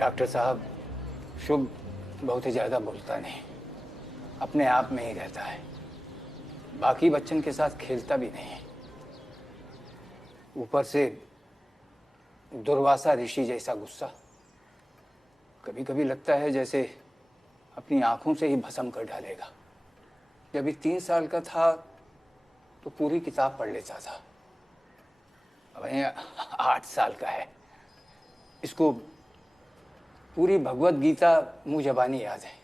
Doctor साहब, शुभ बहुत ही ज़्यादा बोलता नहीं, अपने आप में ही रहता है। बाकी बच्चन के साथ खेलता भी नहीं। ऊपर से दुर्वासा ऋषि जैसा गुस्सा। कभी कभी लगता है जैसे अपनी आंखों से ही भस्म कर डालेगा। जब ये 3 साल का था तो पूरी किताब पढ़ लेता था। अब ये 8 साल का है, इसको पूरी भगवत गीता मुंह जबानी याद है।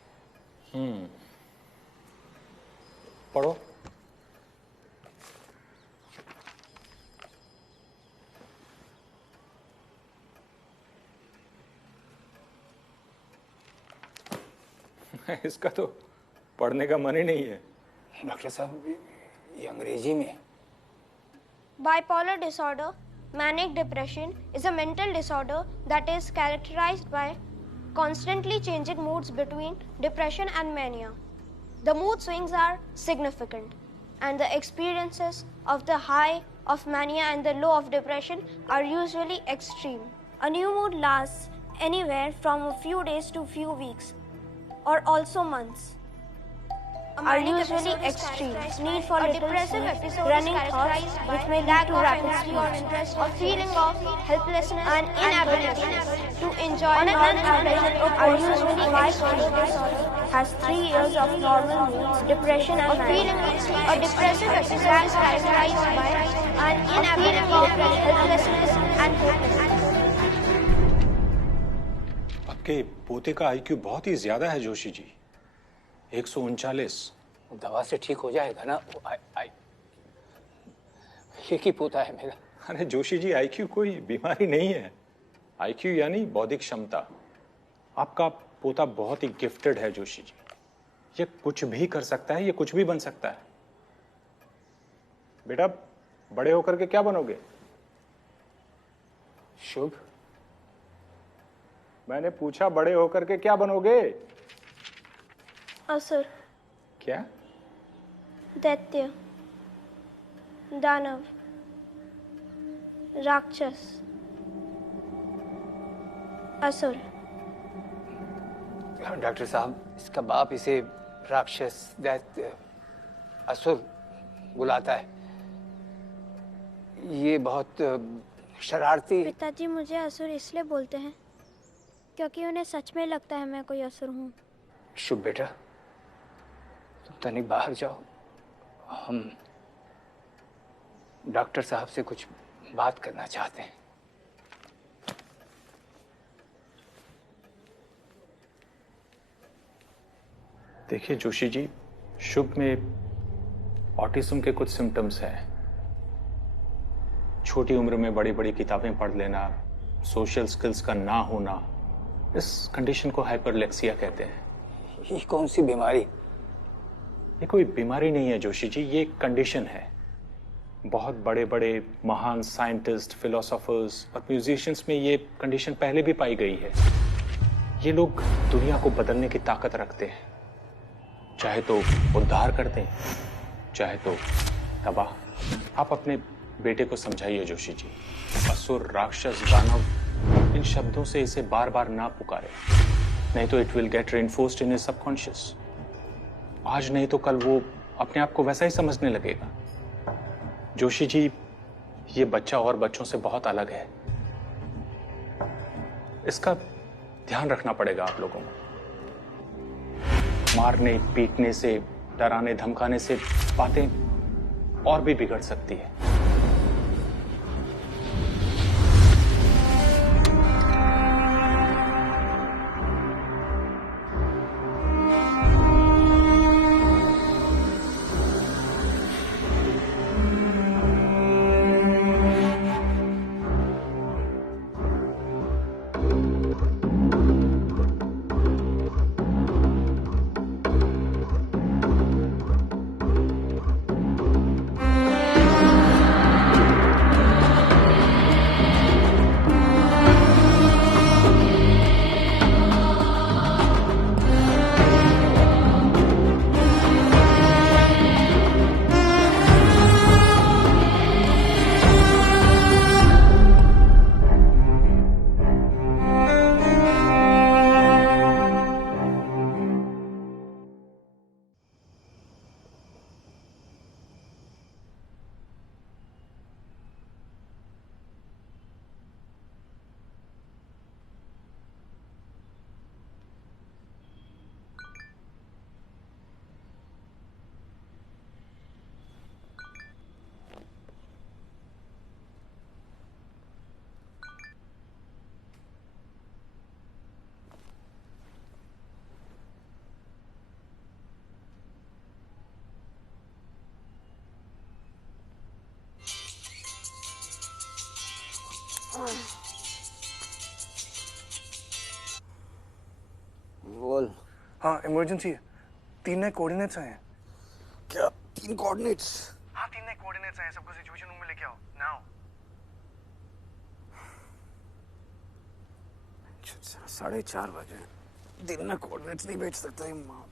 पढ़ो। इसका तो पढ़ने का मन ही नहीं है। डॉक्टर साहब, ये अंग्रेजी में है। Bipolar disorder, manic depression, is a mental disorder that is characterized by constantly changing moods between depression and mania. The mood swings are significant, and the experiences of the high of mania and the low of depression are usually extreme. A new mood lasts anywhere from a few days to few weeks, or also months. Are usually extreme. Need for little sleep, running thoughts, which may lead to rapid speech, a feeling of helplessness and inability to enjoy non-average are usually extreme. Has 3 years of normal moods, depression and feeling a depressive episode is characterized by an inability of helplessness and hopelessness. आपके पोते का IQ बहुत ही ज्यादा है जोशी जी, 139। दवा से ठीक हो जाएगा ना? एक ही पोता है मेरा। अरे जोशी जी, आईक्यू कोई बीमारी नहीं है। आईक्यू यानी बौद्धिक क्षमता। आपका पोता बहुत ही गिफ्टेड है जोशी जी। ये कुछ भी कर सकता है, ये कुछ भी बन सकता है। बेटा, बड़े होकर के क्या बनोगे? शुभ, मैंने पूछा बड़े होकर के क्या बनोगे? असुर, क्या? दैत्य, दानव, राक्षस, असुर। डॉक्टर साहब, इसका बाप इसे राक्षस, दैत्य, असुर बुलाता है। ये बहुत शरारती। पिताजी मुझे असुर इसलिए बोलते हैं क्योंकि उन्हें सच में लगता है मैं कोई असुर हूँ। शुभ बेटा, तुम तनिक बाहर जाओ, हम डॉक्टर साहब से कुछ बात करना चाहते हैं। देखिए जोशी जी, शुभ में ऑटिज्म के कुछ सिम्टम्स हैं। छोटी उम्र में बड़ी बड़ी किताबें पढ़ लेना, सोशल स्किल्स का ना होना, इस कंडीशन को हाइपरलेक्सिया कहते हैं। ये कौन सी बीमारी? ये कोई बीमारी नहीं है जोशी जी, ये एक कंडीशन है। बहुत बड़े बड़े महान साइंटिस्ट, फिलोसोफर्स और म्यूजिशियंस में ये कंडीशन पहले भी पाई गई है। ये लोग दुनिया को बदलने की ताकत रखते हैं, चाहे तो उद्धार करते हैं, चाहे तो तबाह। आप अपने बेटे को समझाइए जोशी जी, असुर, राक्षस, दानव, इन शब्दों से इसे बार बार ना पुकारे, नहीं तो it will get reinforced in his subconscious. आज नहीं तो कल वो अपने आप को वैसा ही समझने लगेगा। जोशी जी, ये बच्चा और बच्चों से बहुत अलग है, इसका ध्यान रखना पड़ेगा आप लोगों को। मारने पीटने से, डराने धमकाने से बातें और भी बिगड़ सकती है। बोल। हाँ इमरजेंसी है, 3 नए कोऑर्डिनेट्स आए हैं। क्या 3 कोऑर्डिनेट्स? हाँ 3 नए कोऑर्डिनेट्स आए हैं, सबको सिचुएशन रूम में लेके आओ नाउ। 4:30 बजे दिन में कोऑर्डिनेट्स नहीं भेज सकता ये माँ।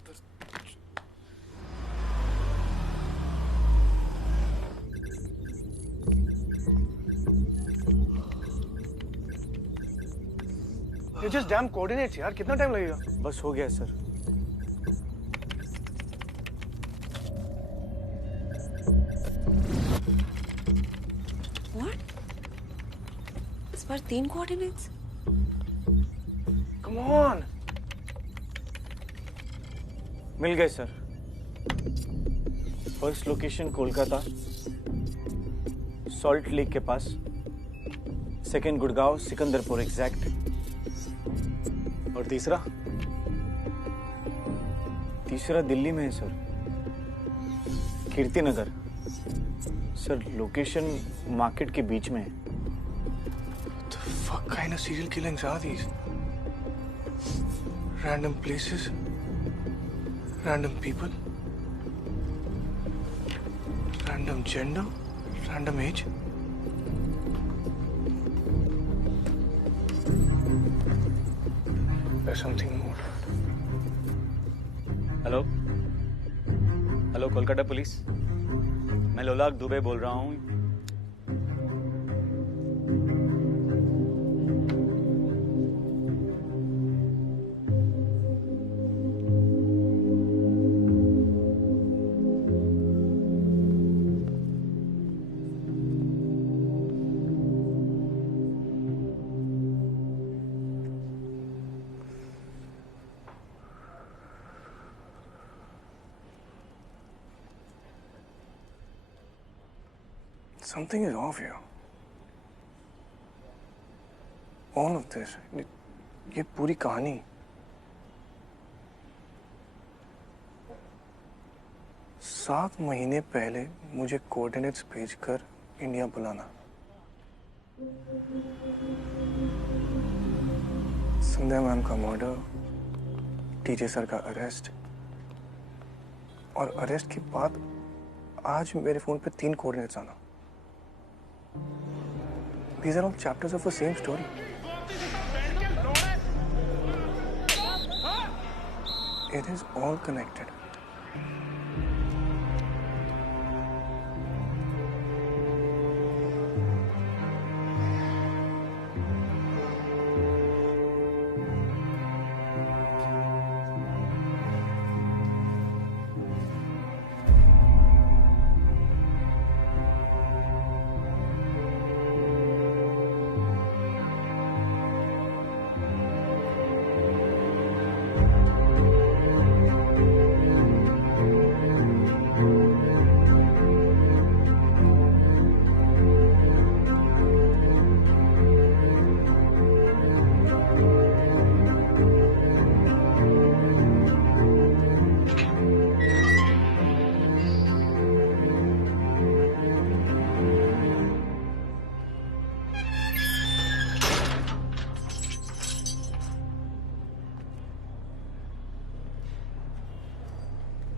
ये जस्ट डैम कोऑर्डिनेट्स यार, कितना टाइम लगेगा? बस हो गया सर। What? इस बार 3 कोऑर्डिनेट्स? Come on. मिल गए sir. First location Kolkata, Salt Lake के पास। Second Gurgaon, Sikandarpur exact. और तीसरा? तीसरा दिल्ली में है sir, Kirti Nagar. Sir location market के बीच में है। What the fuck kind of serial killings are these? Random places, random people, random gender, random age. There's something more. Hello hello, Kolkata police, मैं लोलाक दुबे बोल रहा हूँ। Something is off here. All of this, ये पूरी कहानी। सात महीने पहले मुझे कोऑर्डिनेट्स भेजकर इंडिया बुलाना, संध्या मैम का मर्डर, टीजे सर का अरेस्ट, और अरेस्ट के बाद आज मेरे फोन पे 3 कोऑर्डिनेट्स आना। These are all chapters of the same story. It is all connected.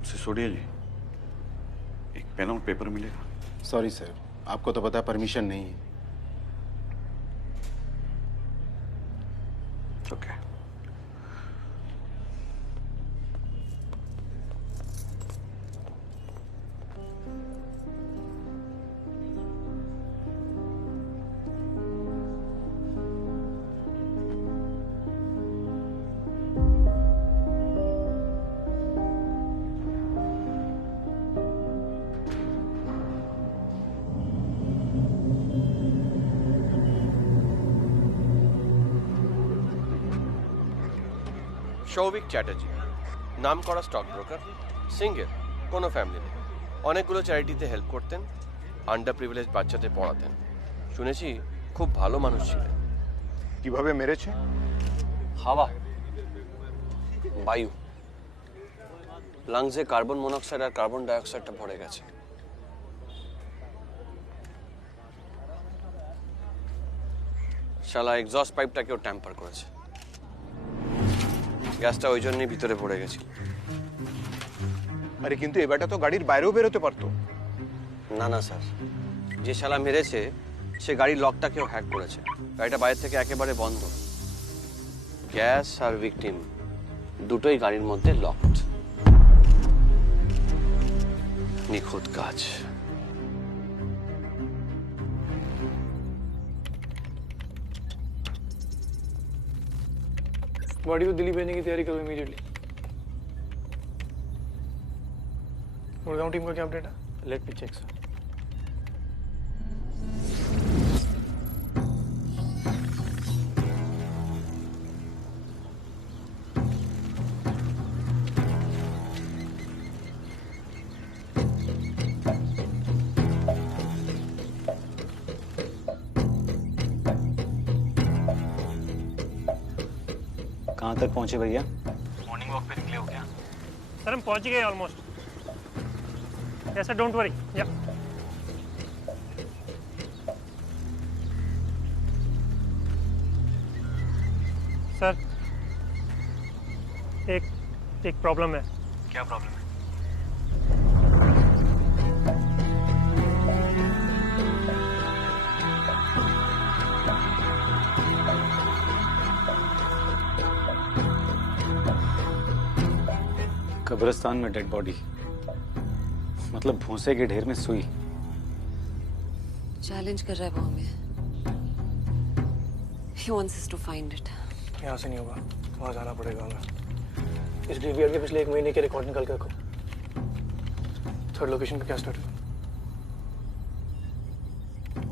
Sisodia जी, एक पेन और पेपर मिलेगा? सॉरी सर, आपको तो पता परमिशन नहीं है। ओके। সৌভিক চ্যাটার্জি, নাম করা স্টক ব্রোকার, সিঙ্গেল, কোনো ফ্যামিলি নেই। অনেকগুলো চ্যারিটিতে হেল্প করতেন, আন্ডার প্রিভিলেজ বাচ্চাদের পড়াতেন। শুনেছি খুব ভালো মানুষ ছিলেন। কিভাবে মেরেছে? হাওয়া, বায়ু, লাংসে কার্বন মনোক্সাইড আর কার্বন ডাইঅক্সাইডটা ভরে গেছে। শালা এক্সস্ট পাইপটাকেও ট্যাম্পার করেছে। গ্যাসটা ওই জন্যই ভিতরে পড়ে গেছিল। আরে কিন্তু এবারটা তো গাড়ির বাইরেও বেরোতে পারতো। না না স্যার, যে শালা মেরেছে সে গাড়ির লকটাকেও হ্যাক করেছে। গাড়িটা বাইরে থেকে একেবারে বন্ধ। গ্যাস আর ভিকটিম দুটোই গাড়ির মধ্যে লকড। নিখুঁত কাজ। बॉडी को दिल्ली भेजने की तैयारी करो इमीडिएटली। गुड़गांव टीम का क्या अपडेट है? Let me check sir. कहाँ तक पहुँचे भैया? मॉर्निंग वॉक पे निकले हो क्या? सर हम पहुंच गए almost. Yes sir, don't worry. या सर, एक प्रॉब्लम है। क्या प्रॉब्लम है? कब्रिस्तान में डेड बॉडी, मतलब भूसे के ढेर में सुई। चैलेंज कर रहा है वो हमें। He wants us to find it. यहाँ से नहीं होगा, वहाँ जाना पड़ेगा हमें। इस ग्रेवयार्ड के पिछले 1 महीने के रिकॉर्ड निकाल के रखो। थर्ड लोकेशन पे क्या स्टार्ट?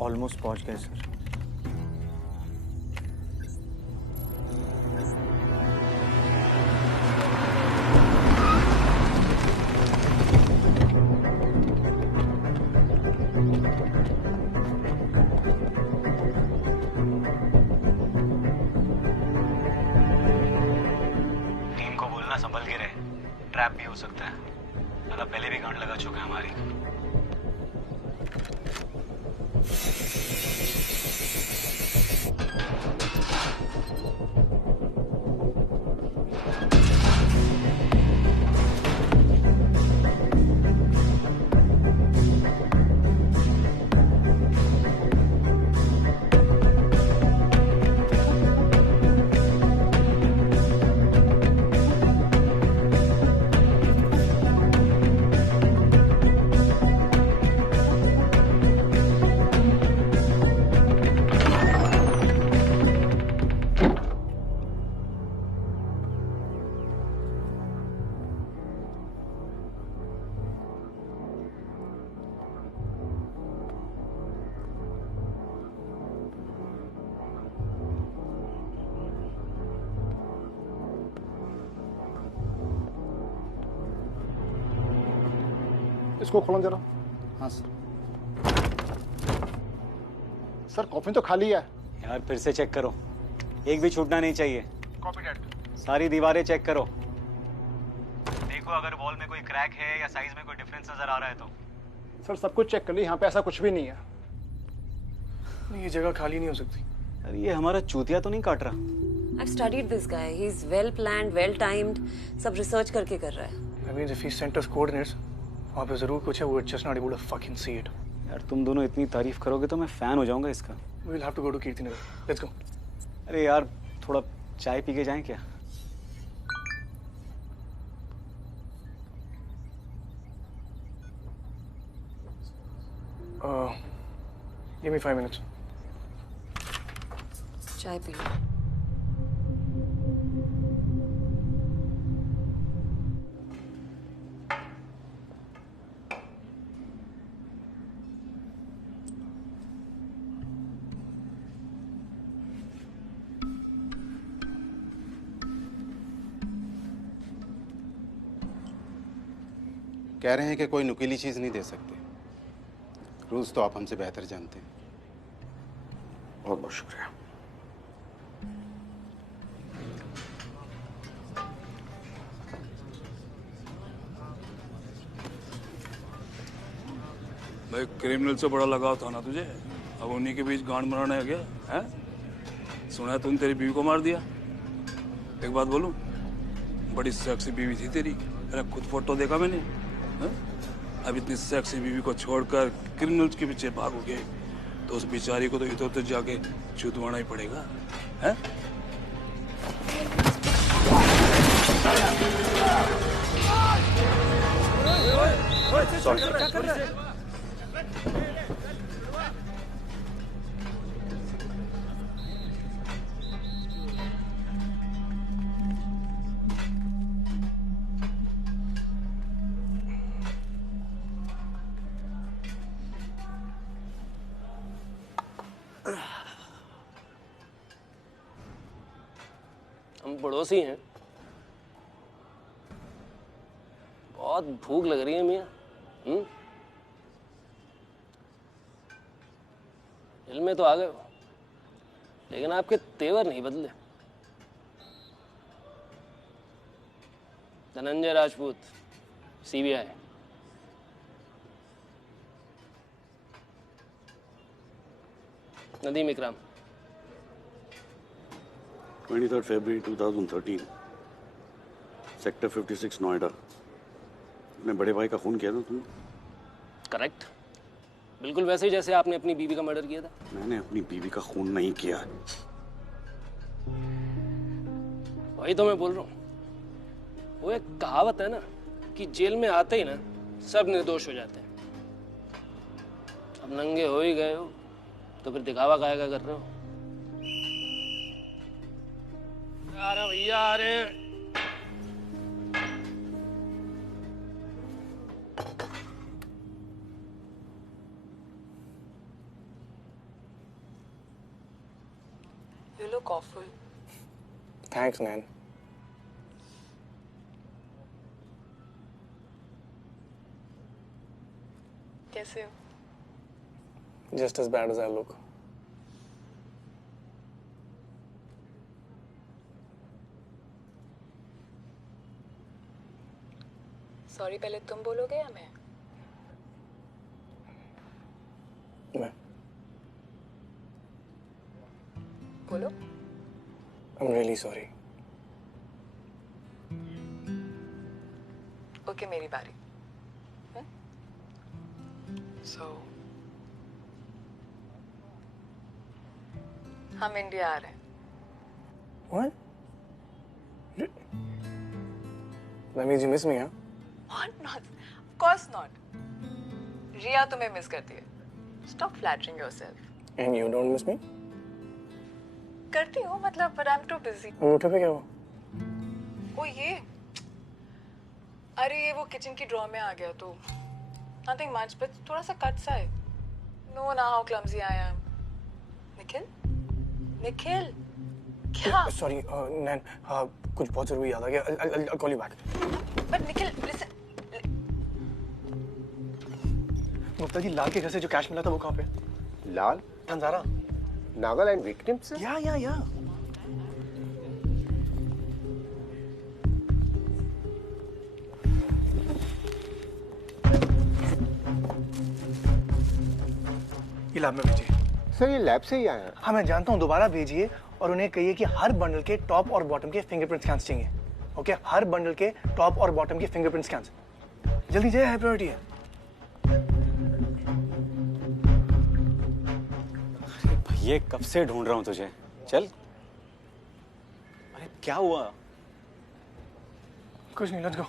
ऑलमोस्ट पहुंच गए सर। संभल के रहे, ट्रैप भी हो सकता है। साला पहले भी गांड लगा चुका है हमारी। इसको खोलो जरा। हाँ सर। सर कॉफी तो खाली है। यार फिर से चेक करो, एक भी छूटना नहीं चाहिए। Copy date. सारी दीवारें चेक करो, देखो अगर वॉल में कोई क्रैक है या साइज में कोई डिफरेंस नजर आ रहा है तो। सर सब कुछ चेक कर ली, यहाँ पे ऐसा कुछ भी नहीं है। ये जगह खाली नहीं हो सकती। अरे ये हमारा चूतिया तो नहीं काट रहा? I've studied this guy. He's well planned, well timed. सब रिसर्च करके कर रहा है। That means if he sent us coordinates, वहाँ पे जरूर कुछ है। We're just not able to fucking see it. यार तुम दोनों इतनी तारीफ करोगे तो मैं फैन हो जाऊंगा इसका। We'll have to go to Kirtinagar. Let's go. अरे यार थोड़ा चाय पी के जाएं क्या? Give me 5 minutes. चाय पी लो। कह रहे हैं कि कोई नुकीली चीज नहीं दे सकते। रूल्स तो आप हमसे बेहतर जानते हैं। बहुत बहुत शुक्रिया। भाई क्रिमिनल से बड़ा लगाव था ना तुझे, अब उन्हीं के बीच गांड बनाने आ गया है? सुना तूने तेरी बीवी को मार दिया। एक बात बोलूं, बड़ी सेक्सी बीवी थी तेरी। अरे खुद फोटो देखा मैंने। हा? अब इतनी सेक्सी बीवी को छोड़कर क्रिमिनल्स के पीछे भागोगे तो उस बेचारी को तो इधर उधर जाके चुदवाना ही पड़ेगा। है? क्या कर रहा है? हम पड़ोसी हैं। बहुत भूख लग रही है मियाँ। दिल में तो आ गए हो, लेकिन आपके तेवर नहीं बदले। धनंजय राजपूत, सीबीआई। नदीम इकराम, 23 फरवरी 2013, सेक्टर 56 नोएडा। अपने बड़े भाई का खून किया था तुमने? करेक्ट, बिल्कुल वैसे ही जैसे आपने अपनी बीवी का मर्डर किया था। मैंने अपनी बीवी का खून नहीं किया। वही तो मैं बोल रहा हूँ। वो एक कहावत है ना कि जेल में आते ही ना सब निर्दोष हो जाते हैं। अब नंगे हो ही गए हो तो फिर दिखावा काहे का कर रहे हो? आ रहे भैया, आ रहे हैं। You look awful. Thanks, man. कैसे हो? Just as bad as I look. Sorry, पहले तुम बोलोगे या मैं? मैं। बोलो। I'm really sorry. Okay, मेरी बारी। So, हम इंडिया आ रहे हैं। What? That means you miss me, huh? What not? Of course not. रिया तुम्हें मिस करती है। Stop flattering yourself. And you don't miss me? करती हूँ मतलब, but I'm too busy. अंगूठे पे क्या हुआ? ओ ये, अरे ये वो किचन की ड्रॉ में आ गया तो nothing much, but थोड़ा सा कट सा है. No, now how clumsy I am. Nikhil, Nikhil, क्या? Sorry, Nan, कुछ बहुत जरूरी याद आ गया. I'll call you back. But Nikhil, listen. Gupta ji, लाल के घर से जो कैश मिला था वो कहाँ पे? लाल? बंजारा. नागालैंड विक्टिम्स? या. ये लैब में भेजिए। सर ये लैब से ही आया है। हाँ मैं जानता हूँ, दोबारा भेजिए और उन्हें कहिए कि हर बंडल के टॉप और बॉटम के फिंगरप्रिंट स्कैन्स चाहिए। ओके, हर बंडल के टॉप और बॉटम के फिंगरप्रिंट स्कैन्स। जल्दी जाइए, हाई प्रायोरिटी है। अरे भैया, कब से ढूंढ रहा हूँ तुझे। चल। अरे क्या हुआ? कुछ नहीं, लेट्स गो।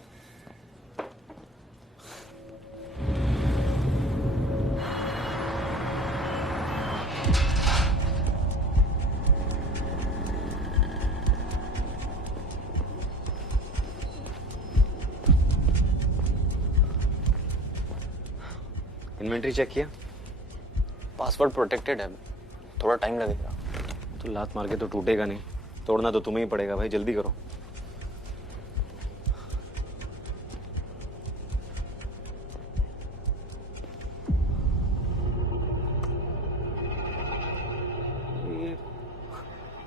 इन्वेंटरी चेक किया? पासवर्ड प्रोटेक्टेड है, थोड़ा टाइम लगेगा। तो लात मार के तो टूटेगा नहीं, तोड़ना तो तुम्हें ही पड़ेगा भाई, जल्दी करो।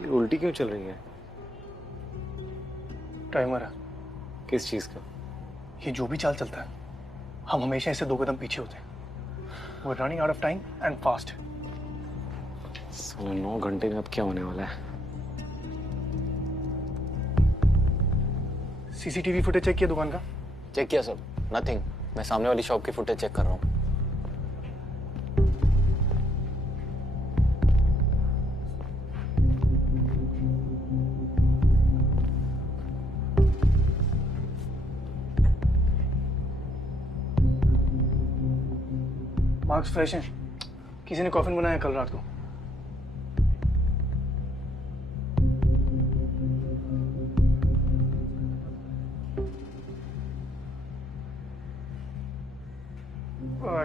ये उल्टी क्यों चल रही है? टाइमर है। किस चीज का? ये जो भी चाल चलता है, हम हमेशा इससे 2 कदम पीछे होते हैं। We're running out of time and fast. 9 घंटे में अब क्या होने वाला है? सीसीटीवी फुटेज चेक किया दुकान का? चेक किया सर, नथिंग। मैं सामने वाली शॉप की फुटेज चेक कर रहा हूँ। मार्क्स फ्रेश हैं। किसी ने कॉफिन बनाया कल रात को।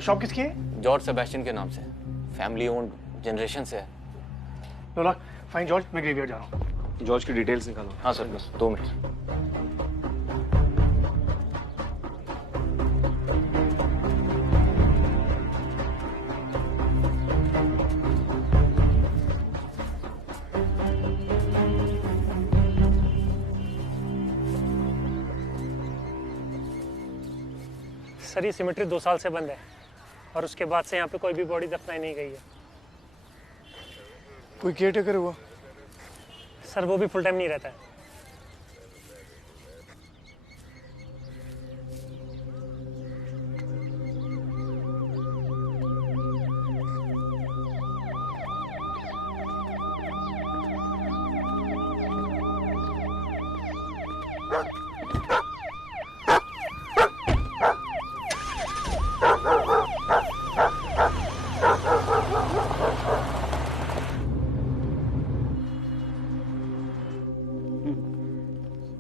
शॉप किसकी है? जॉर्ज सेबेस्टियन के नाम से, फैमिली ओन्ड, जनरेशन से है। लोला, फाइन जॉर्ज, मैं ग्रेवयार्ड जा रहा हूँ। जॉर्ज की डिटेल्स निकालो। हाँ सर, बस 2 मिनट। सर ये सिमेट्री 2 साल से बंद है और उसके बाद से यहाँ पे कोई भी बॉडी दफनाई नहीं गई है। कोई केयर टेकर हुआ? सर वो भी फुल टाइम नहीं रहता है।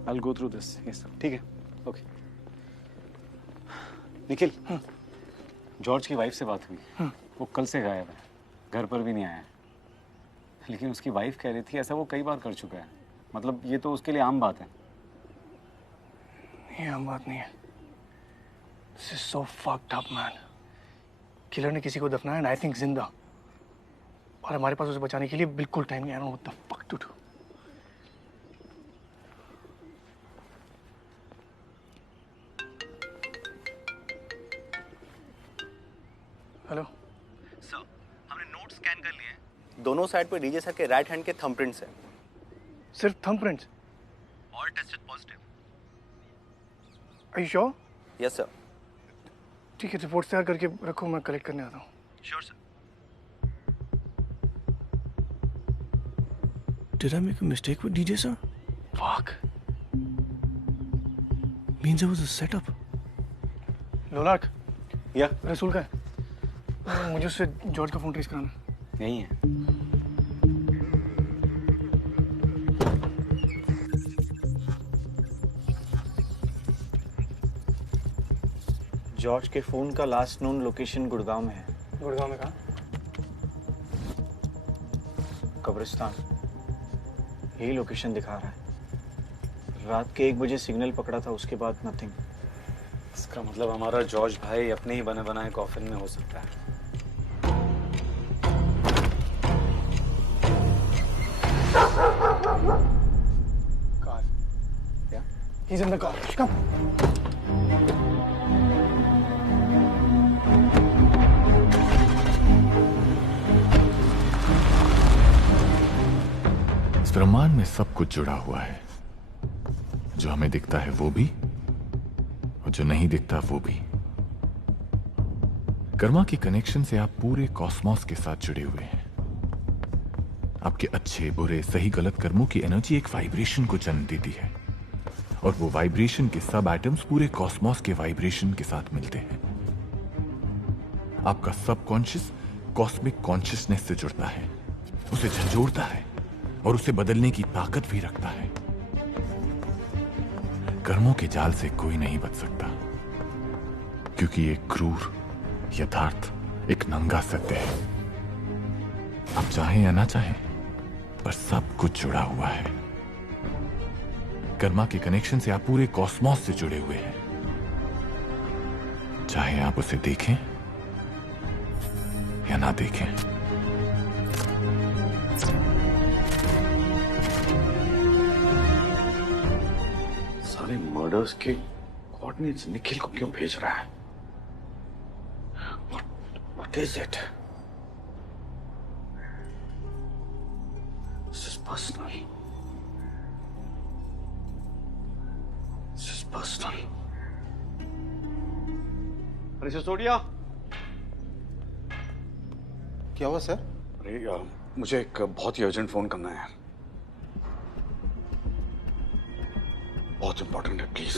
I'll go through this. Yes, sir. ठीक है. Okay. निखिल, जॉर्ज की वाइफ से बात हुई। वो कल से गायब है, घर पर भी नहीं आया है। लेकिन उसकी वाइफ कह रही थी ऐसा वो कई बार कर चुका है। मतलब ये तो उसके लिए आम बात है। ये आम बात नहीं है। This is so fucked up, man. Killer ने किसी को दफनाया and I think जिंदा। और हमारे पास उसे बचाने के लिए बिल्कुल टाइम नहीं। I don't know what the fuck to do. Hello sir, हमने नोट स्कैन कर लिए हैं। दोनों साइड पे डीजे सर के राइट हैंड के थंबप्रिंट्स हैं। सिर्फ thumbprints? All tested positive. Are you sure? Yes sir. ठीक है, रिपोर्ट तैयार करके रखो, मैं कलेक्ट करने आता हूँ। Sure sir. Did I make a mistake with DJ sir? Fuck. Means it was a setup. लोलाक। या? रसूल का है? मुझे उससे जॉर्ज का फोन ट्रेस कराना। यही है। जॉर्ज के फोन का लास्ट नोन लोकेशन गुड़गांव में है। गुड़गांव में कहाँ? कब्रिस्तान। यही लोकेशन दिखा रहा है। रात के 1 बजे सिग्नल पकड़ा था, उसके बाद नथिंग। इसका मतलब हमारा जॉर्ज भाई अपने ही बने बनाए कॉफिन में हो सकता है। Car. Yeah? He's in the car. Come. इस ब्रह्मांड में सब कुछ जुड़ा हुआ है। जो हमें दिखता है वो भी, और जो नहीं दिखता वो भी। कर्मा के कनेक्शन से आप पूरे कॉस्मॉस के साथ जुड़े हुए हैं। आपके अच्छे बुरे सही गलत कर्मों की एनर्जी एक वाइब्रेशन को जन्म देती है, और वो वाइब्रेशन के सब एटम्स पूरे कॉस्मॉस के वाइब्रेशन के साथ मिलते हैं। आपका सबकॉन्शियस कॉस्मिक कॉन्शियसनेस से जुड़ता है, उसे झंझोड़ता है और उसे बदलने की ताकत भी रखता है। कर्मों के जाल से कोई नहीं बच सकता, क्योंकि एक क्रूर यथार्थ एक नंगा सत्य है। आप चाहें या ना चाहें, पर सब कुछ जुड़ा हुआ है। कर्मा के कनेक्शन से आप पूरे कॉस्मॉस से जुड़े हुए हैं, चाहे आप उसे देखें या ना देखें। सारे मर्डर्स के कोऑर्डिनेट्स निखिल को क्यों भेज रहा है? What is it? This is personal. This person. अरे सिसोदिया, क्या हुआ सर? अरे मुझे एक बहुत ही अर्जेंट फोन करना है, बहुत इंपॉर्टेंट है, प्लीज।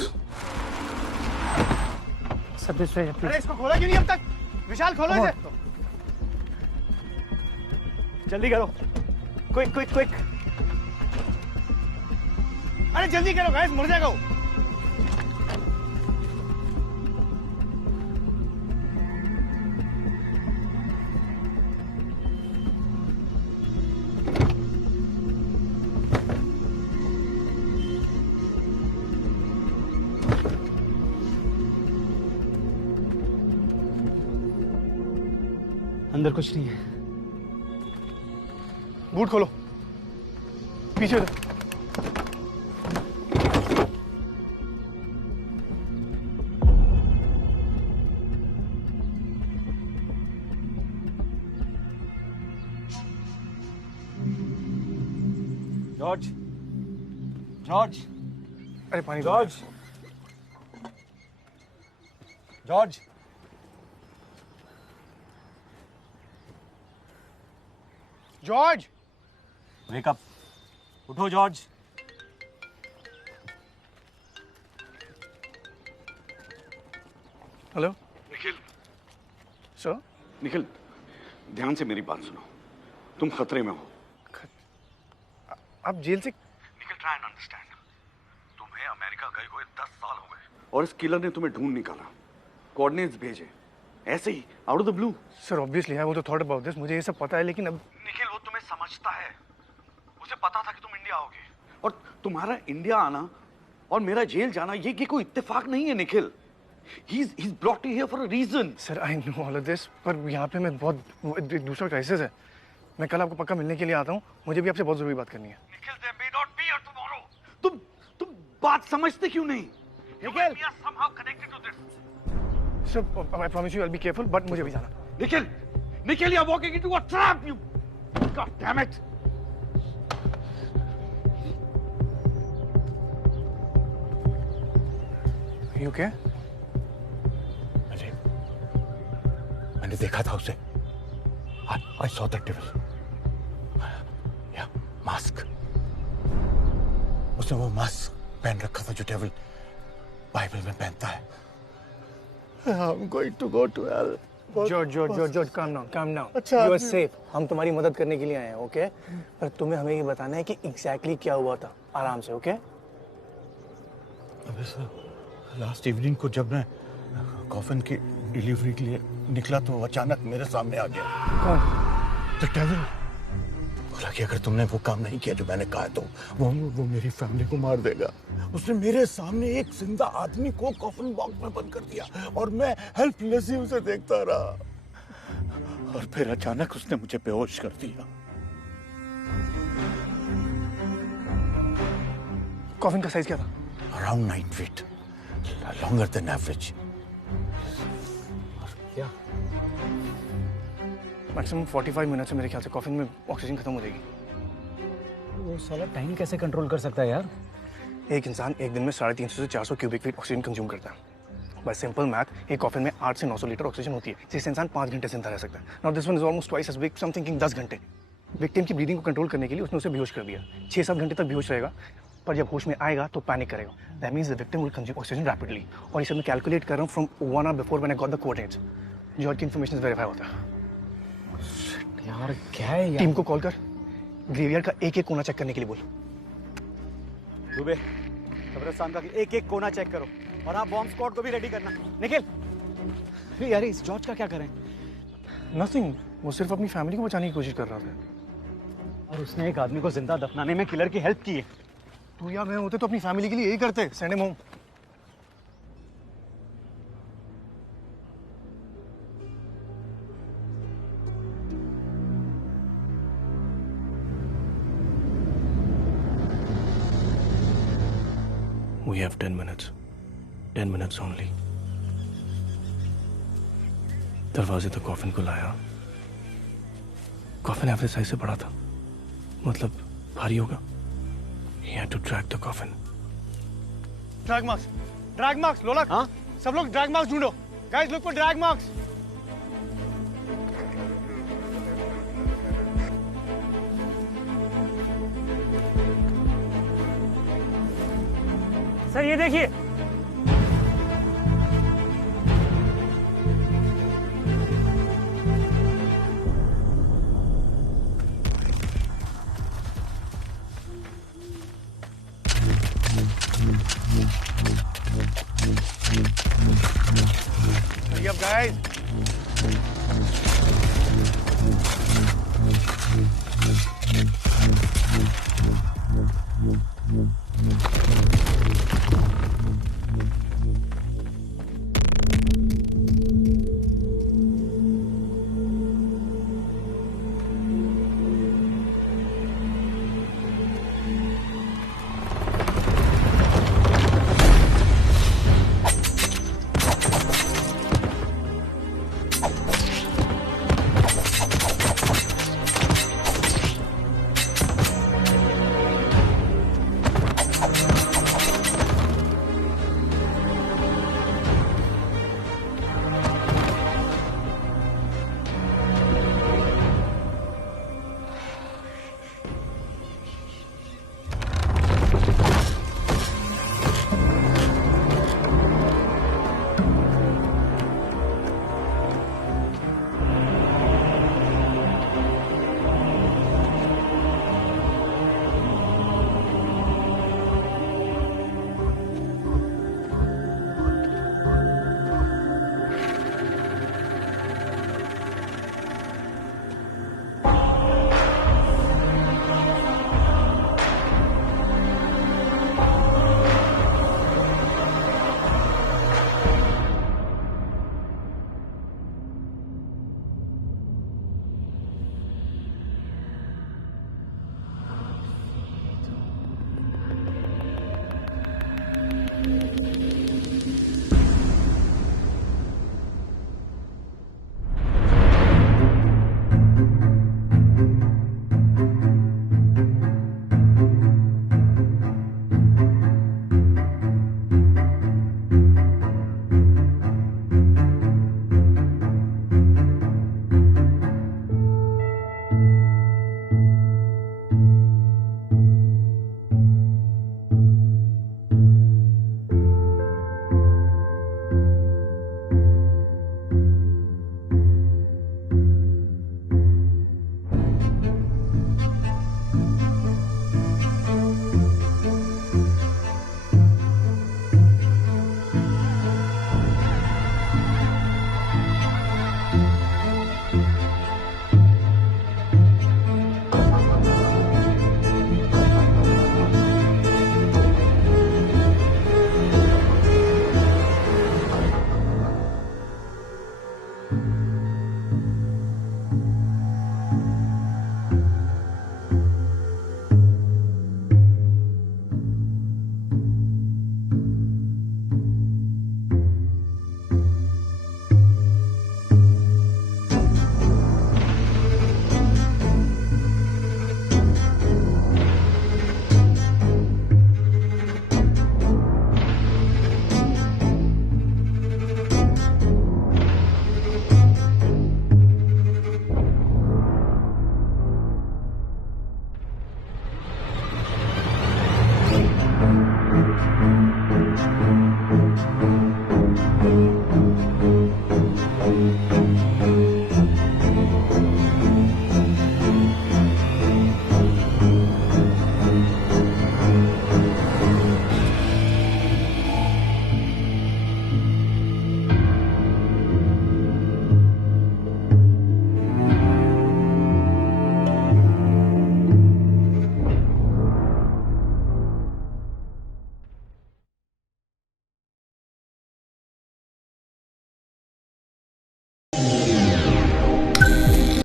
सब अरे इसको खोला क्यों नहीं अब तक? विशाल खोलो इसे। जल्दी करो, क्विक क्विक क्विक। अरे जल्दी करो गाइस, मर जाएगा वो। अंदर कुछ नहीं है। बूट खोलो, पीछे दो। जॉर्ज, जॉर्ज, अरे पानी। George, George, George, wake up, उठो George. Hello Nikhil. Sir? Nikhil, ध्यान से मेरी बात सुनो, तुम खतरे में हो। आप जेल से? Nikhil, try and understand. तुम्हें अमेरिका गए हुए 10 साल हो गए और इस किलर ने तुम्हें ढूंढ निकाला, कोऑर्डिनेट्स भेजे, ऐसे ही out of the blue. Sir obviously I was thought about this, मुझे ये सब पता है, लेकिन अब निखिल, वो तुम्हें समझता है, उसे पता था कि तुम इंडिया आओगे, और तुम्हारा इंडिया आना और मेरा जेल जाना ये कोई इत्तेफाक नहीं है Nikhil. He's brought you here for a reason. Sir I know all of this, पर यहाँ पे मैं बहुत दूसरा क्राइसिस है। मैं कल आपको पक्का मिलने के लिए आता हूँ, मुझे भी आपसे बहुत जरूरी बात करनी है। Nikhil, there may not be here tomorrow. तुम बात समझते क्यों नहीं? Nikhil, we are somehow connected to this. Sir I promise you I'll be careful, but मुझे भी जाना। Nikhil, you're walking into a trap. You, God damn it. You okay? मैंने देखा था उसे। I saw that devil. Yeah, mask. उसने वो mask पहन रखा था जो डेविल बाइबल में पहनता है। I'm going to go to hell. George, calm down. अच्छा, You are safe. हम तुम्हारी मदद करने के लिए आए हैं, ओके? पर तुम्हें हमें ये बताना है कि एग्जैक्टली क्या हुआ था, आराम से, ओके? अबे सर, लास्ट इवनिंग को जब मैं कॉफिन की डिलीवरी के लिए निकला तो अचानक मेरे सामने आ गया। कौन? The devil. बोला कि अगर तुमने वो काम नहीं किया जो मैंने कहा तो वो मेरी फैमिली को मार देगा। उसने मेरे सामने एक जिंदा आदमी को कॉफिन बॉक्स में बंद कर दिया और मैं हेल्पलेसली उसे देखता रहा, और फिर अचानक उसने मुझे बेहोश कर दिया। कॉफिन का साइज क्या था? Around 9 feet, longer than average. क्या? मैक्सिमम 45 मिनट से मेरे ख्याल से कॉफिन में ऑक्सीजन खत्म हो जाएगी। वो साला टाइम कैसे कंट्रोल कर सकता है यार? एक इंसान एक दिन में 350 से 400 क्यूबिक फीट ऑक्सीजन कंज्यूम करता है। बाय सिंपल मैथ एक कॉफिन में 8 से 900 लीटर ऑक्सीजन होती है, जिससे इंसान 5 घंटे जिंदा रह सकता है। Now this one is almost twice as big, some thinking 10 घंटे। विक्टिम की ब्रीदिंग को कंट्रोल करने के लिए उसने उसे बेहोश कर दिया। 6-7 घंटे तक बेहोश रहेगा, पर जब होश में आएगा तो पैनिक करेगा। That means the victim will consume oxygen rapidly. और इसे मैं कैलकुलेट कर रहा हूँ from 1 hour before when I got the coordinates. George की इन्फॉर्मेशन वेरीफाई होता है। यार क्या है यार? टीम को कॉल कर, ग्रेवयार्ड का एक-एक कोना चेक करने के लिए बोल। दुबे, कब्रिस्तान का एक-एक कोना चेक करो, और आप बॉम्ब स्क्वाड को भी रेडी करना। निखिल, यार इस जॉर्ज का क्या करें? नथिंग, वो सिर्फ अपनी फैमिली को बचाने की कोशिश कर रहा था। और उसने एक आदमी को जिंदा दफनाने में किलर की हेल्प की है। तू या मैं होते तो अपनी फैमिली के लिए यही करते, send him home. We have 10 minutes. 10 minutes only. दरवाजे तक कॉफिन को लाया। कॉफिन एवरेज साइज से बड़ा था, मतलब भारी होगा। He had to track the coffin. Drag marks. Drag marks लोलक। हाँ? सब लोग ड्रैग मार्क्स ढूंढो। Guys look for drag marks. Sir ये देखिए। Hurry up, guys.